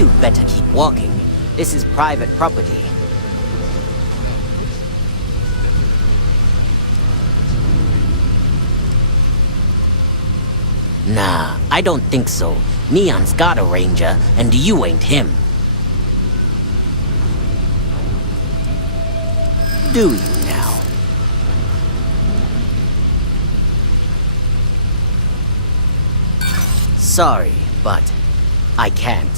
You'd better keep walking. This is private property. Nah, I don't think so. Neon's got a ranger, and you ain't him. Do you now? Sorry, but I can't.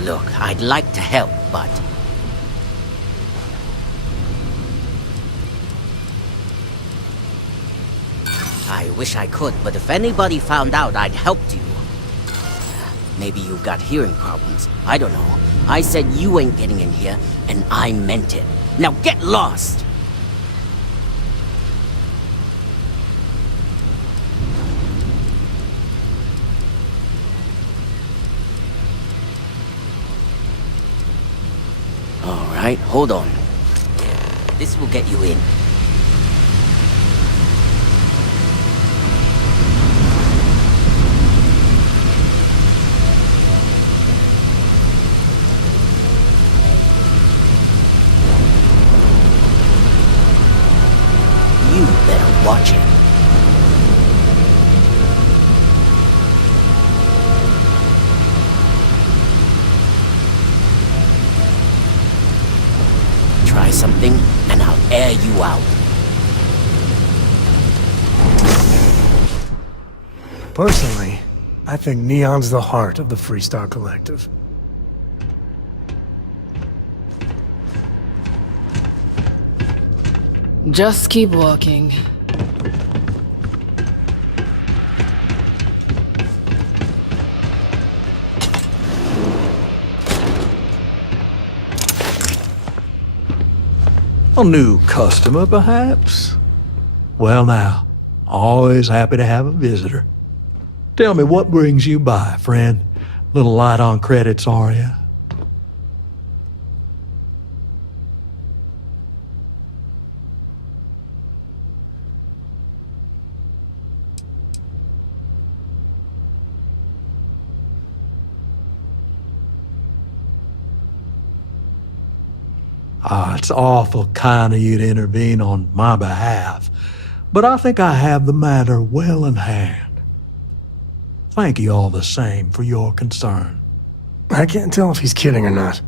Look, I'd like to help, but... I wish I could, but if anybody found out I'd helped you... Maybe you've got hearing problems. I don't know. I said you ain't getting in here, and I meant it. Now get lost! Alright, hold on. This will get you in. You better watch it. Try something, and I'll air you out. Personally, I think Neon's the heart of the Freestar Collective. Just keep walking. A new customer, perhaps? Well now, always happy to have a visitor. Tell me, what brings you by, friend? Little light on credits, are you? It's awful kind of you to intervene on my behalf, but I think I have the matter well in hand. Thank you all the same for your concern. I can't tell if he's kidding or not.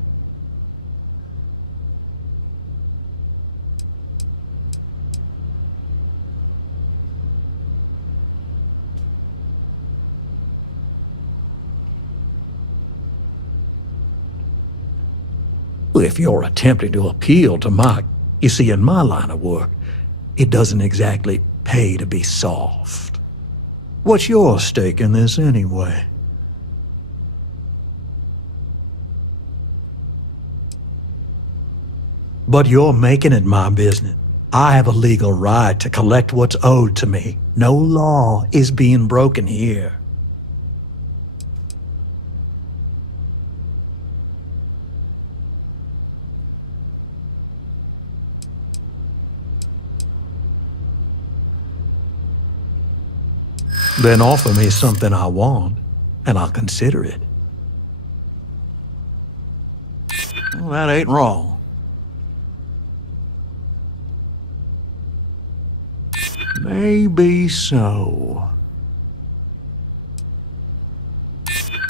If you're attempting to appeal to my... You see, in my line of work, it doesn't exactly pay to be soft. What's your stake in this anyway? But you're making it my business. I have a legal right to collect what's owed to me. No law is being broken here. Then offer me something I want, and I'll consider it. Well, that ain't wrong. Maybe so.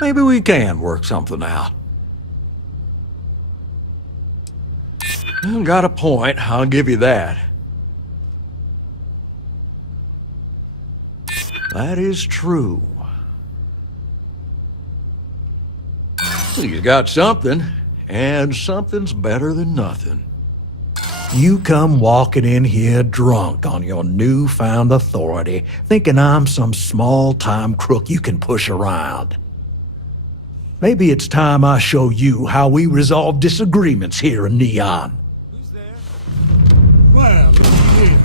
Maybe we can work something out. You got a point, I'll give you that. That is true. You got something, and something's better than nothing. You come walking in here drunk on your newfound authority, thinking I'm some small-time crook you can push around. Maybe it's time I show you how we resolve disagreements here in Neon. Who's there? Well, look here.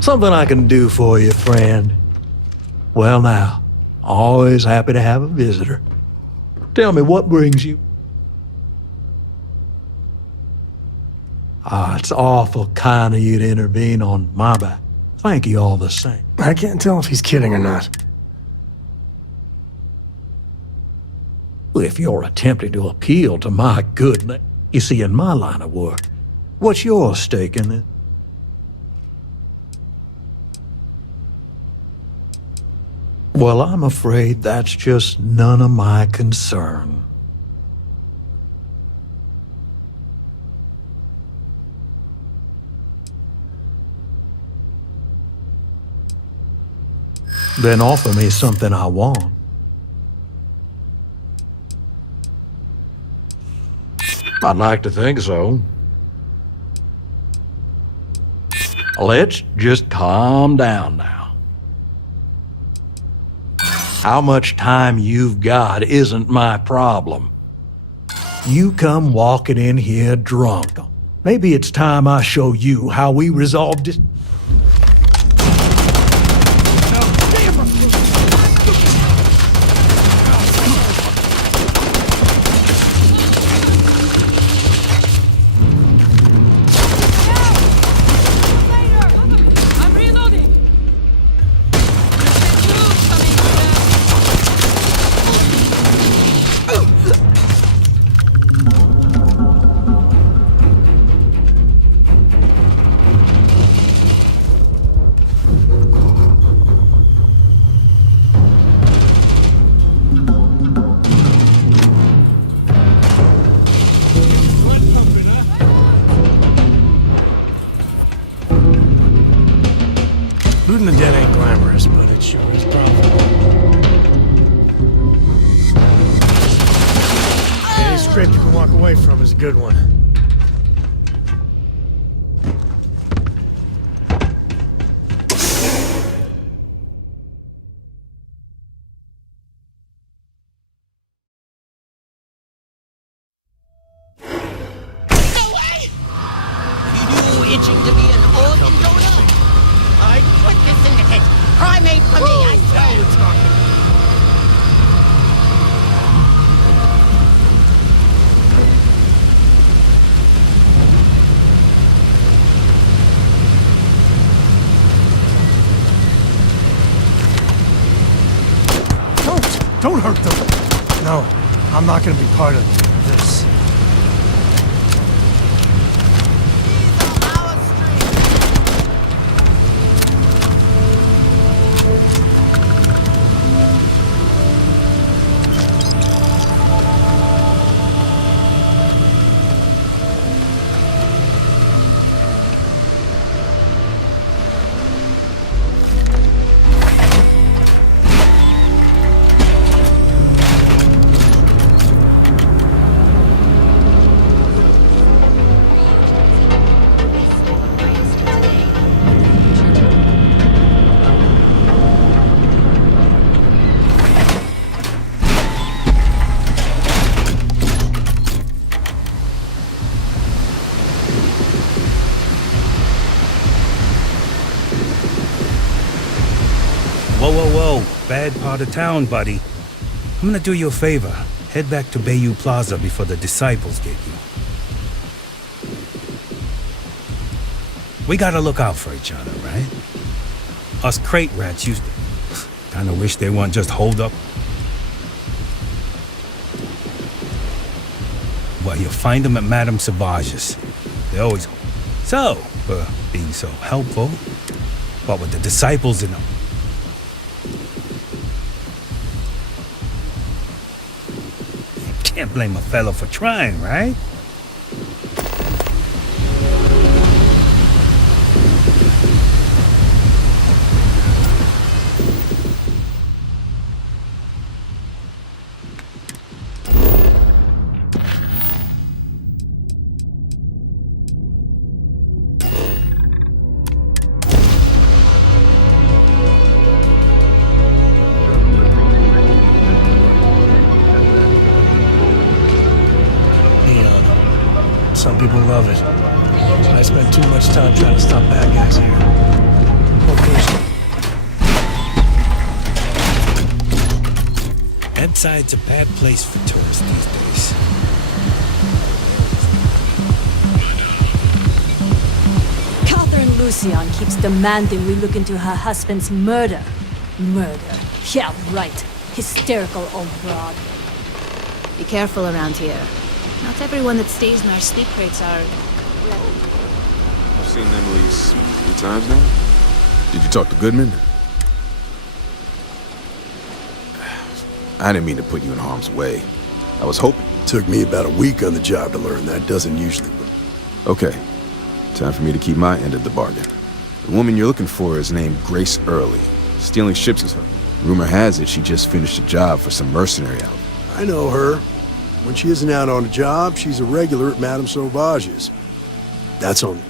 Something I can do for you, friend? Well now, always happy to have a visitor. Tell me, what brings you? Ah, it's awful kind of you to intervene on my back. Thank you all the same. I can't tell if he's kidding or not. If you're attempting to appeal to my good name, you see, in my line of work, what's your stake in this? Well, I'm afraid that's just none of my concern. Then offer me something I want. I'd like to think so. Let's just calm down now. How much time you've got isn't my problem. You come walking in here drunk. Maybe it's time I show you how we resolve this. Looting the dead ain't glamorous, but it sure is profitable. Any scrape you can walk away from is a good one. Itching to be an organ donor? I quit this syndicate. Crime ain't for me, I swear. Don't hurt them. No, I'm not gonna be part of this. Whoa. Bad part of town, buddy. I'm gonna do you a favor. Head back to Bayou Plaza before the disciples get you. We gotta look out for each other, right? Us crate rats used to... Kinda wish they weren't just holed up. Well, you'll find them at Madame Sauvage's. They always... So, being so helpful. But with the disciples in them... Can't blame a fellow for trying, right? Some people love it. I spent too much time trying to stop bad guys here. Headside's a bad place for tourists these days. Catherine Lucian keeps demanding we look into her husband's murder. Murder. Yeah, right. Hysterical old broad. Be careful around here. Not everyone that stays in our sleep crates are... I've seen them at least 3 times now. Did you talk to Goodman? I didn't mean to put you in harm's way. I was hoping... Took me about a week on the job to learn that. Doesn't usually... Okay. Time for me to keep my end of the bargain. The woman you're looking for is named Grace Early. Stealing ships is her. Rumor has it she just finished a job for some mercenary outfit. I know her. When she isn't out on a job, she's a regular at Madame Sauvage's. That's on...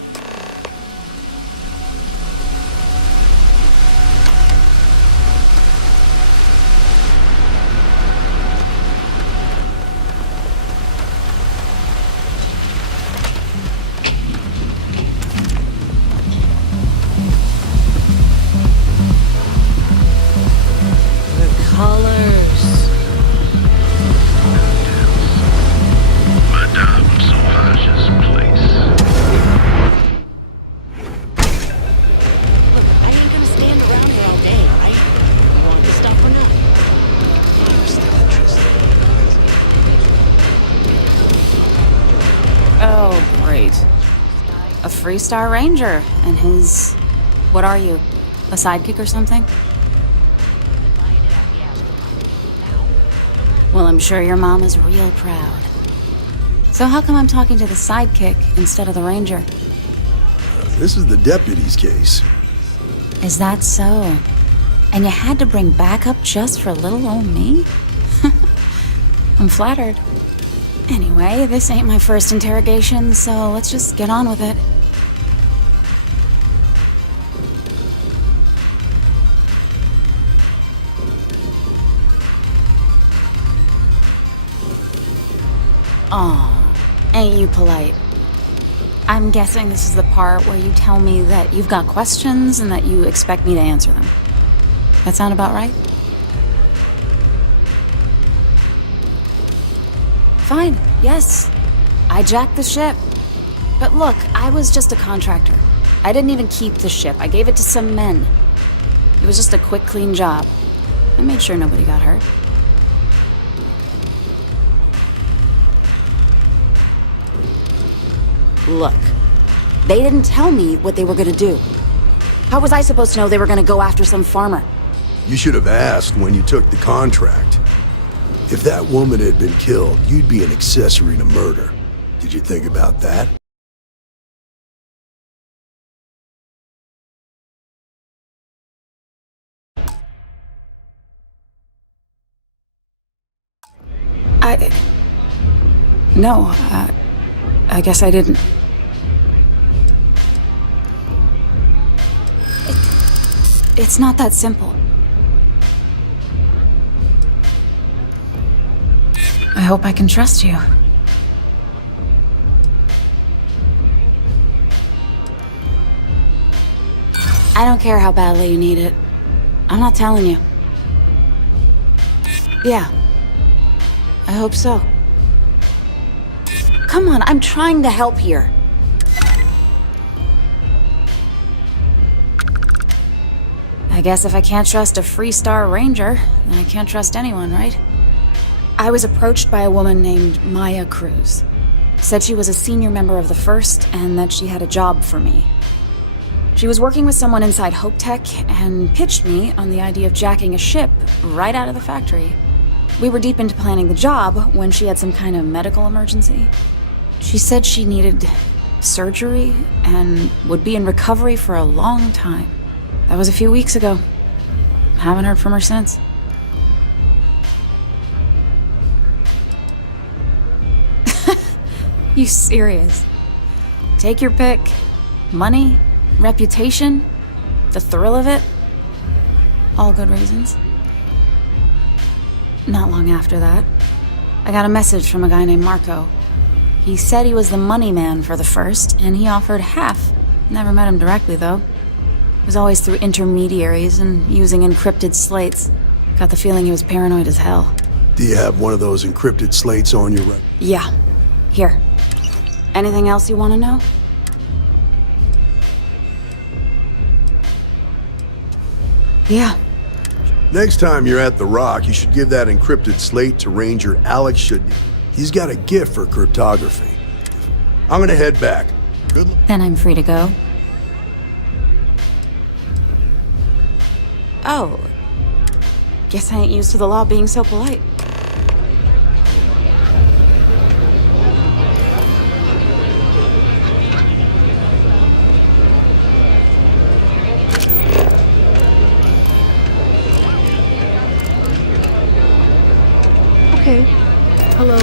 Three-star ranger and his... What are you? A sidekick or something? Well, I'm sure your mom is real proud. So how come I'm talking to the sidekick instead of the ranger? This is the deputy's case. Is that so? And you had to bring backup just for little old me? I'm flattered. Anyway, this ain't my first interrogation, so let's just get on with it. Aw, ain't you polite? I'm guessing this is the part where you tell me that you've got questions and that you expect me to answer them. That sound about right? Fine, yes. I jacked the ship. But look, I was just a contractor. I didn't even keep the ship. I gave it to some men. It was just a quick, clean job. I made sure nobody got hurt. Look, they didn't tell me what they were gonna do. How was I supposed to know they were gonna go after some farmer? You should have asked when you took the contract. If that woman had been killed, you'd be an accessory to murder. Did you think about that? No, I guess I didn't. It's not that simple. I hope I can trust you. I don't care how badly you need it. I'm not telling you. Yeah. I hope so. Come on, I'm trying to help here. I guess if I can't trust a Freestar Ranger, then I can't trust anyone, right? I was approached by a woman named Maya Cruz. Said she was a senior member of the First and that she had a job for me. She was working with someone inside Hope Tech and pitched me on the idea of jacking a ship right out of the factory. We were deep into planning the job when she had some kind of medical emergency. She said she needed surgery and would be in recovery for a long time. That was a few weeks ago. Haven't heard from her since. You serious? Take your pick. Money, reputation, the thrill of it. All good reasons. Not long after that, I got a message from a guy named Marco. He said he was the money man for the First, and he offered half. Never met him directly, though. It was always through intermediaries and using encrypted slates. Got the feeling he was paranoid as hell. Do you have one of those encrypted slates on you? Yeah. Here. Anything else you want to know? Yeah. Next time you're at the Rock, you should give that encrypted slate to Ranger Alex Should. He's got a gift for cryptography. I'm gonna head back. Good luck. Then I'm free to go. Oh. Guess I ain't used to the law being so polite. Okay. Hello.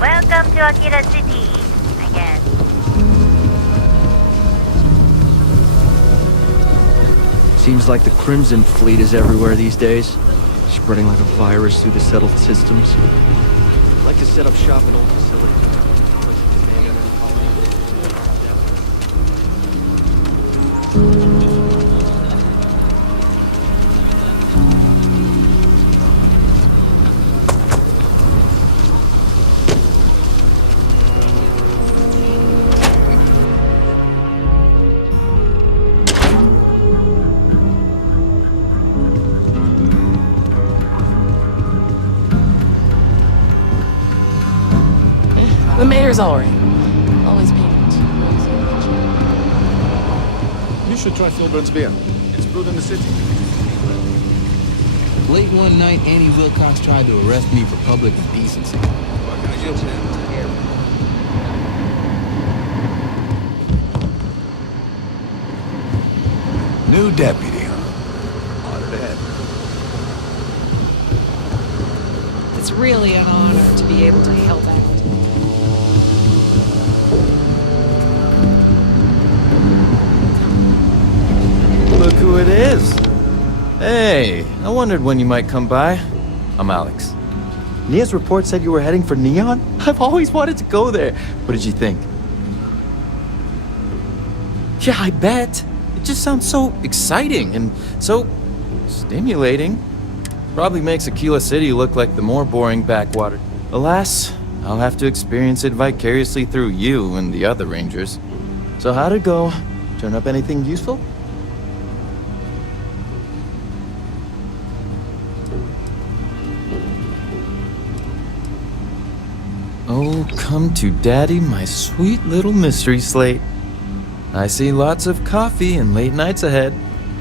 Welcome to Akira City, again. Seems like the Crimson Fleet is everywhere these days, spreading like a virus through the settled systems. I'd like to set up shop at old facilities. The mayor's alright. Always payments. You should try Filburn's beer. It's brewed in the city. Late one night, Annie Wilcox tried to arrest me for public indecency. New deputy, huh? Honored to have you. It's really an honor to be able to help out. Look who it is. Hey, I wondered when you might come by. I'm Alex. Nia's report said you were heading for Neon? I've always wanted to go there. What did you think? Yeah, I bet. It just sounds so exciting and so stimulating. Probably makes Aquila City look like the more boring backwater. Alas, I'll have to experience it vicariously through you and the other rangers. So how'd it go? Turn up anything useful? Oh, come to daddy, my sweet little mystery slate. I see lots of coffee and late nights ahead.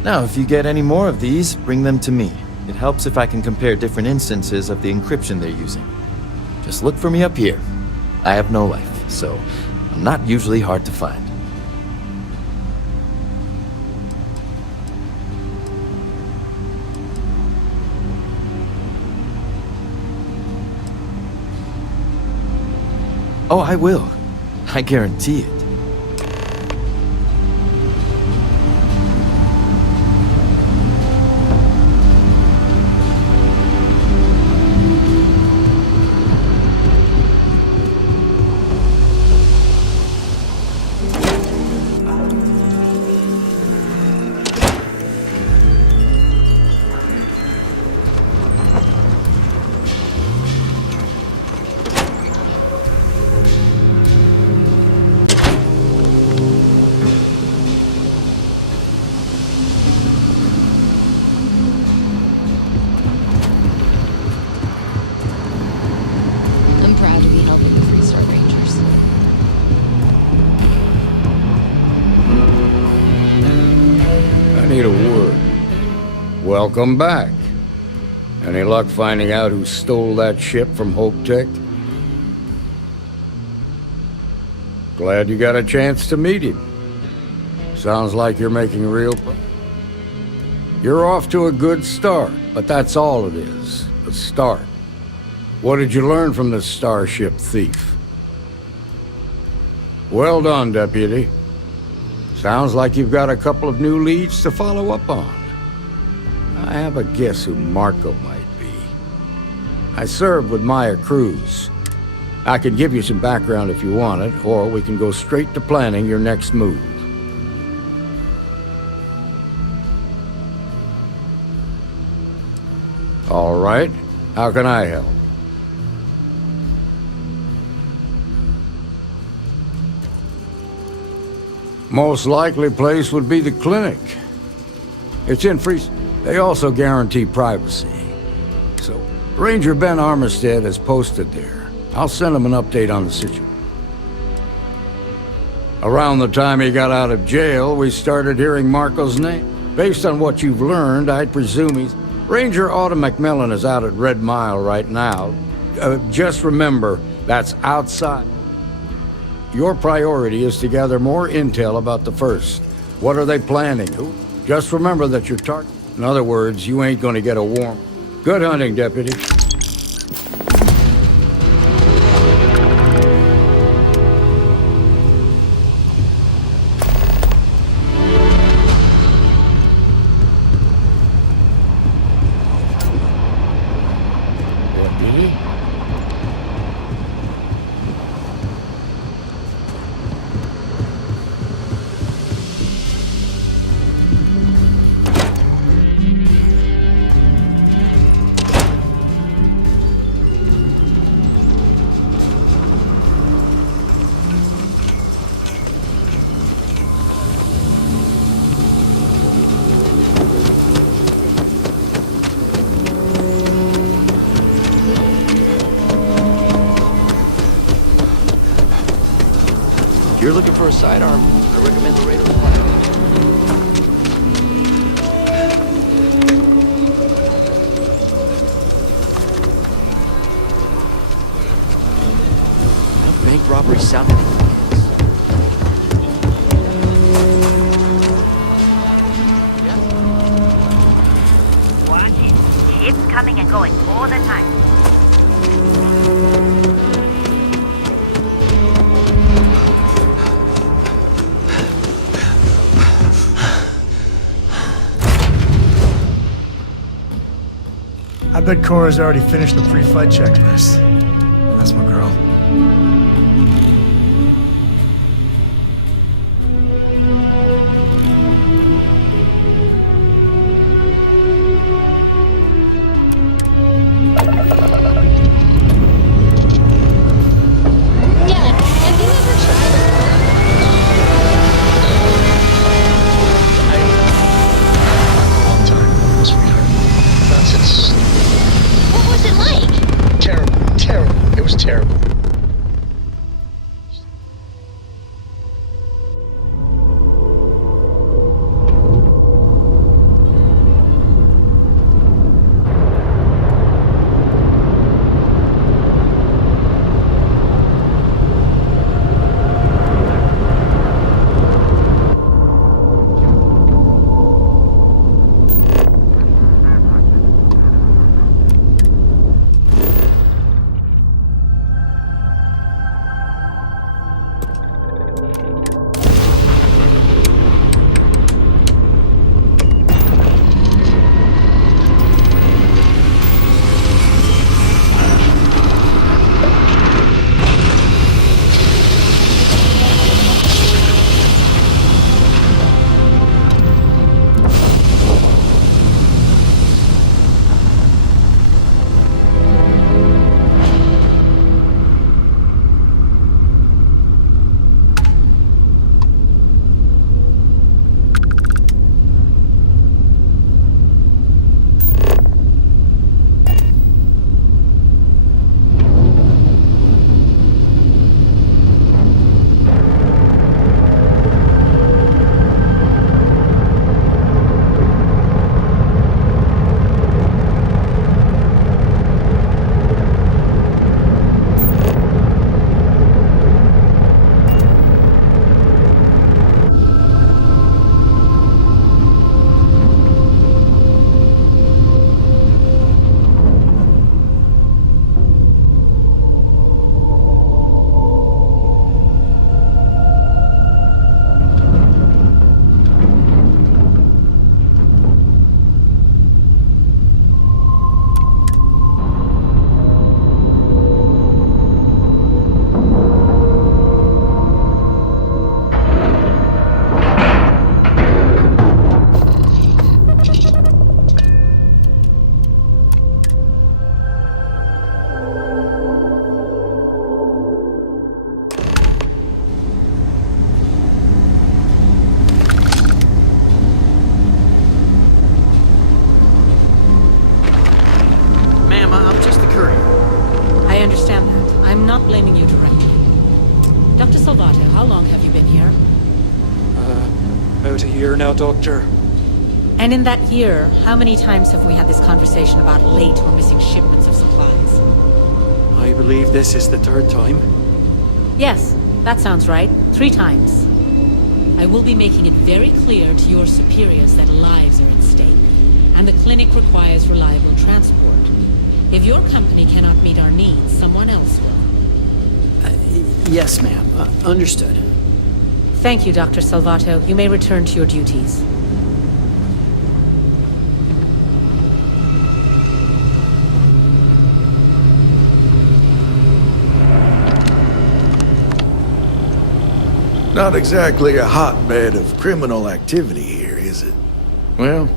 Now, if you get any more of these, bring them to me. It helps if I can compare different instances of the encryption they're using. Just look for me up here. I have no life, so I'm not usually hard to find. Oh, I will. I guarantee it. glad to be helping the Free Star Rangers. I need a word. Welcome back. Any luck finding out who stole that ship from Hope Tech? Glad you got a chance to meet him. Sounds like you're making real You're off to a good start, but that's all it is. A start. What did you learn from this starship thief? Well done, Deputy. Sounds like you've got a couple of new leads to follow up on. I have a guess who Marco might be. I served with Maya Cruz. I can give you some background if you want it, or we can go straight to planning your next move. All right. How can I help? Most likely place would be the clinic. It's in free. They also guarantee privacy. So, Ranger Ben Armistead is posted there. I'll send him an update on the situation. Around the time he got out of jail, we started hearing Marco's name. Based on what you've learned, I'd presume he's... Ranger Autumn McMillan is out at Red Mile right now. Just remember, that's outside. Your priority is to gather more intel about the First. What are they planning? Who? Just remember that you're target. In other words, you ain't gonna get a warm. Good hunting, Deputy. If you're looking for a sidearm, I recommend the Raider Fire. Bank robbery sounded. Watch it. Ships coming and going all the time. I bet Cora's already finished the pre-flight checklist. That's my girl. not blaming you directly. Dr. Salvato, how long have you been here? About a year now, Doctor. And in that year, how many times have we had this conversation about late or missing shipments of supplies? I believe this is the third time. Yes, that sounds right. 3 times. I will be making it very clear to your superiors that lives are at stake, and the clinic requires reliable transport. If your company cannot meet our needs, someone else will. Yes, ma'am. Understood. Thank you, Dr. Salvato. You may return to your duties. Not exactly a hotbed of criminal activity here, is it? Well,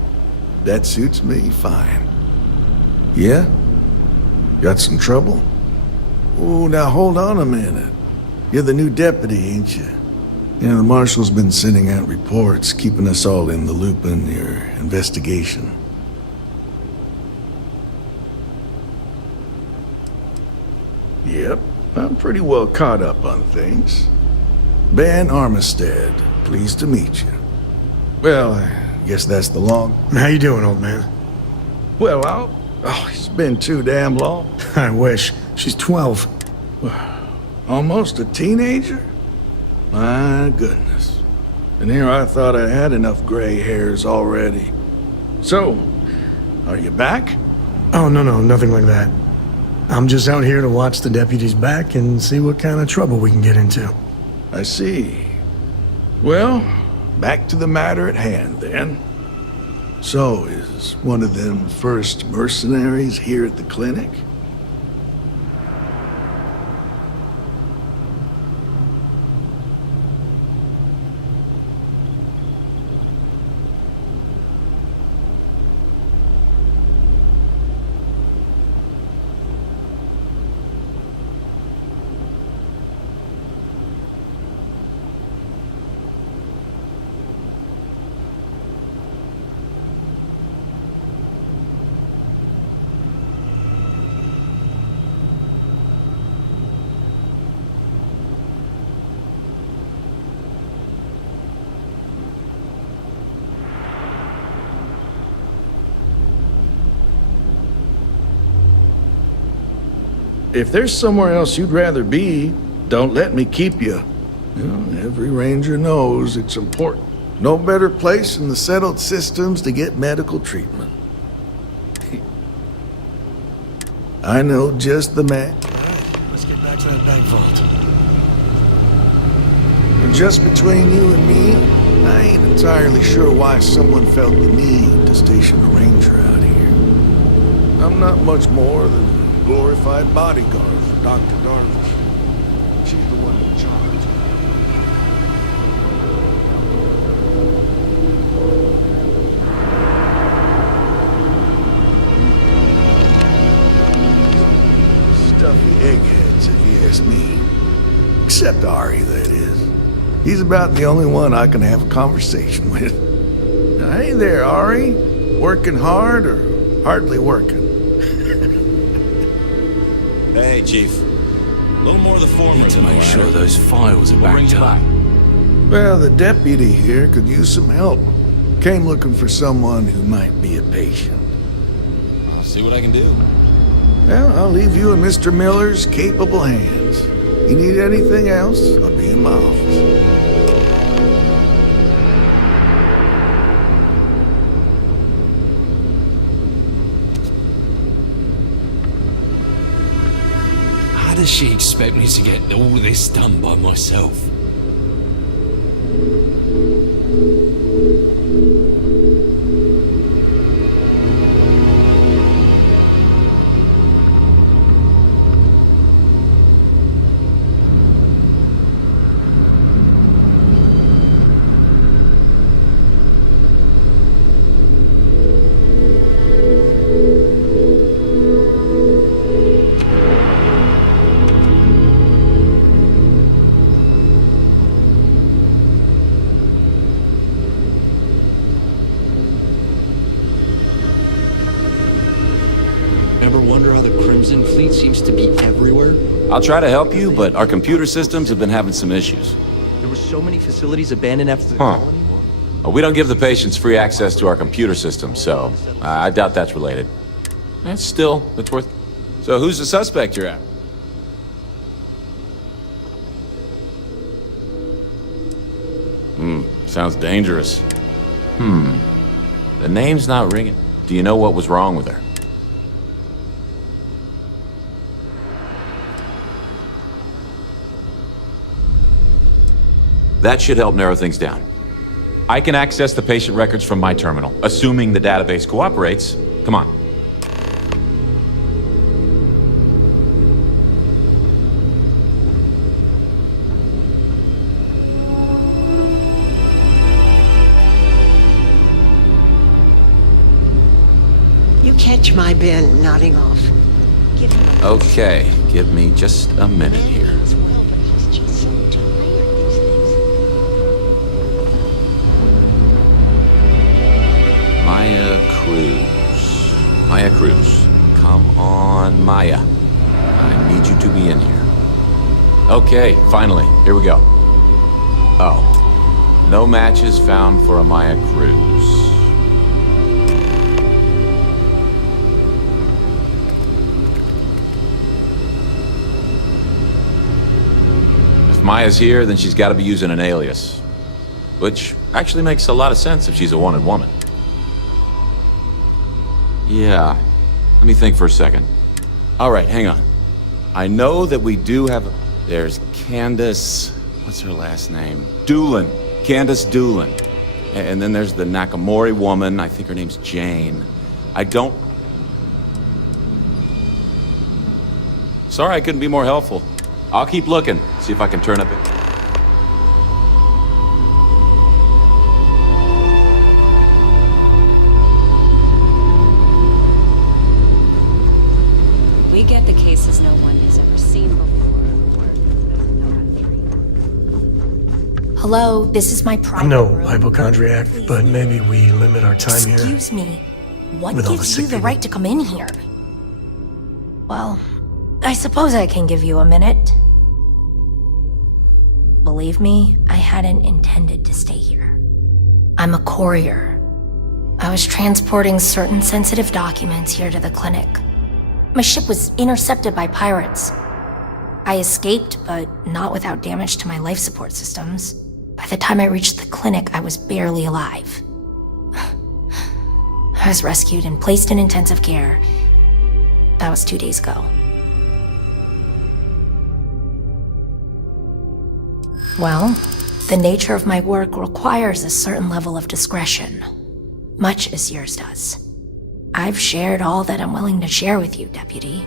that suits me fine. Yeah? Got some trouble? Oh, now hold on a minute. You're the new deputy, ain't you? Yeah, the marshal's been sending out reports, keeping us all in the loop in your investigation. Yep, I'm pretty well caught up on things. Ben Armistead, pleased to meet you. Well, I guess that's the long... How you doing, old man? Well, it's been too damn long. I wish. She's 12. Almost a teenager? My goodness. And here I thought I had enough gray hairs already. So, are you back? Oh, no, nothing like that. I'm just out here to watch the deputy's back and see what kind of trouble we can get into. I see. Well, back to the matter at hand, then. So, is one of them first mercenaries here at the clinic? If there's somewhere else you'd rather be, don't let me keep you. Every ranger knows it's important. No better place in the settled systems to get medical treatment. I know just the man. Let's get back to that bank vault. Just between you and me, I ain't entirely sure why someone felt the need to station a ranger out here. I'm not much more than a glorified bodyguard for Dr. Darvish. She's the one in charge. Stuffy eggheads, if you ask me. Except Ari, that is. He's about the only one I can have a conversation with. Now, hey there, Ari. Working hard or hardly working? Hey, Chief. A little more of the former. Need to make sure those files are backed up. Well, the deputy here could use some help. Came looking for someone who might be a patient. I'll see what I can do. Well, I'll leave you in Mr. Miller's capable hands. You need anything else, I'll be in my office. How does she expect me to get all this done by myself? cruising fleet seems to be everywhere. I'll try to help you, but our computer systems have been having some issues. There were so many facilities abandoned after the Huh. colony war. Well, we don't give the patients free access to our computer system, so I doubt that's related. Still, it's worth... So who's the suspect you're at? Sounds dangerous. The name's not ringing. Do you know what was wrong with her? That should help narrow things down. I can access the patient records from my terminal, assuming the database cooperates. Come on. You catch my Ben nodding off. Okay, give me just a minute here. Maya Cruz. Come on, Maya. I need you to be in here. Okay, finally, here we go. Oh, no matches found for a Maya Cruz. If Maya's here, then she's got to be using an alias. Which actually makes a lot of sense if she's a wanted woman. Yeah, let me think for a second. All right, hang on. I know that we do have... There's Candace... What's her last name? Doolin. Candace Doolin. And then there's the Nakamori woman. I think her name's Jane. I don't... Sorry I couldn't be more helpful. I'll keep looking, see if I can turn up it. We get the cases no one has ever seen before. Hello, this is my private I'm no room. hypochondriac, but maybe we limit our time here. Excuse me. What With all the gives sick you the people. right to come in here? Well, I suppose I can give you a minute. Believe me, I hadn't intended to stay here. I'm a courier. I was transporting certain sensitive documents here to the clinic. My ship was intercepted by pirates. I escaped, but not without damage to my life support systems. By the time I reached the clinic, I was barely alive. I was rescued and placed in intensive care. That was 2 days ago. Well, the nature of my work requires a certain level of discretion, much as yours does. I've shared all that I'm willing to share with you, Deputy.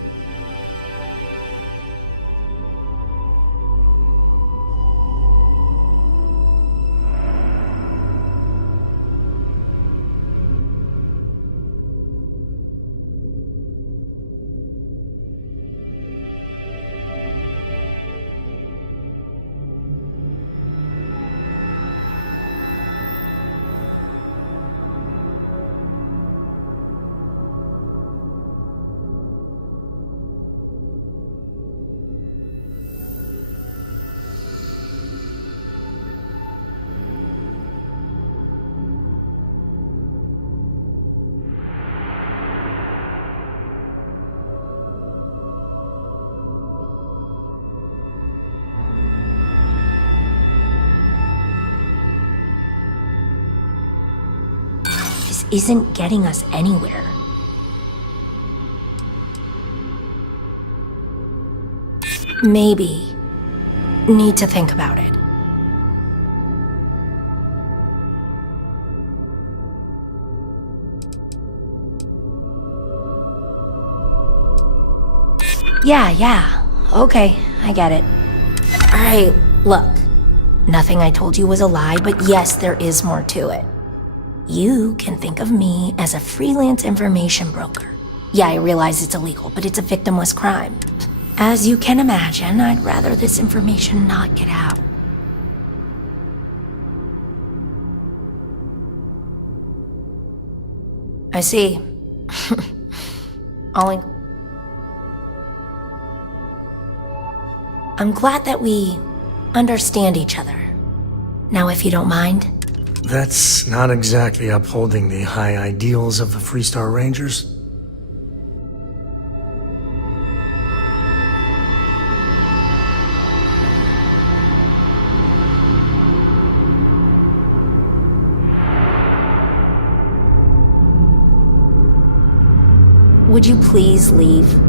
This isn't getting us anywhere. Maybe. Need to think about it. Yeah. Okay, I get it. Alright, look. Nothing I told you was a lie, but yes, there is more to it. You can think of me as a freelance information broker. Yeah, I realize it's illegal, but it's a victimless crime. As you can imagine, I'd rather this information not get out. I see. I'm glad that we understand each other. Now, if you don't mind. That's not exactly upholding the high ideals of the Freestar Rangers. Would you please leave?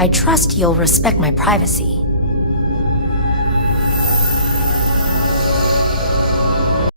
I trust you'll respect my privacy.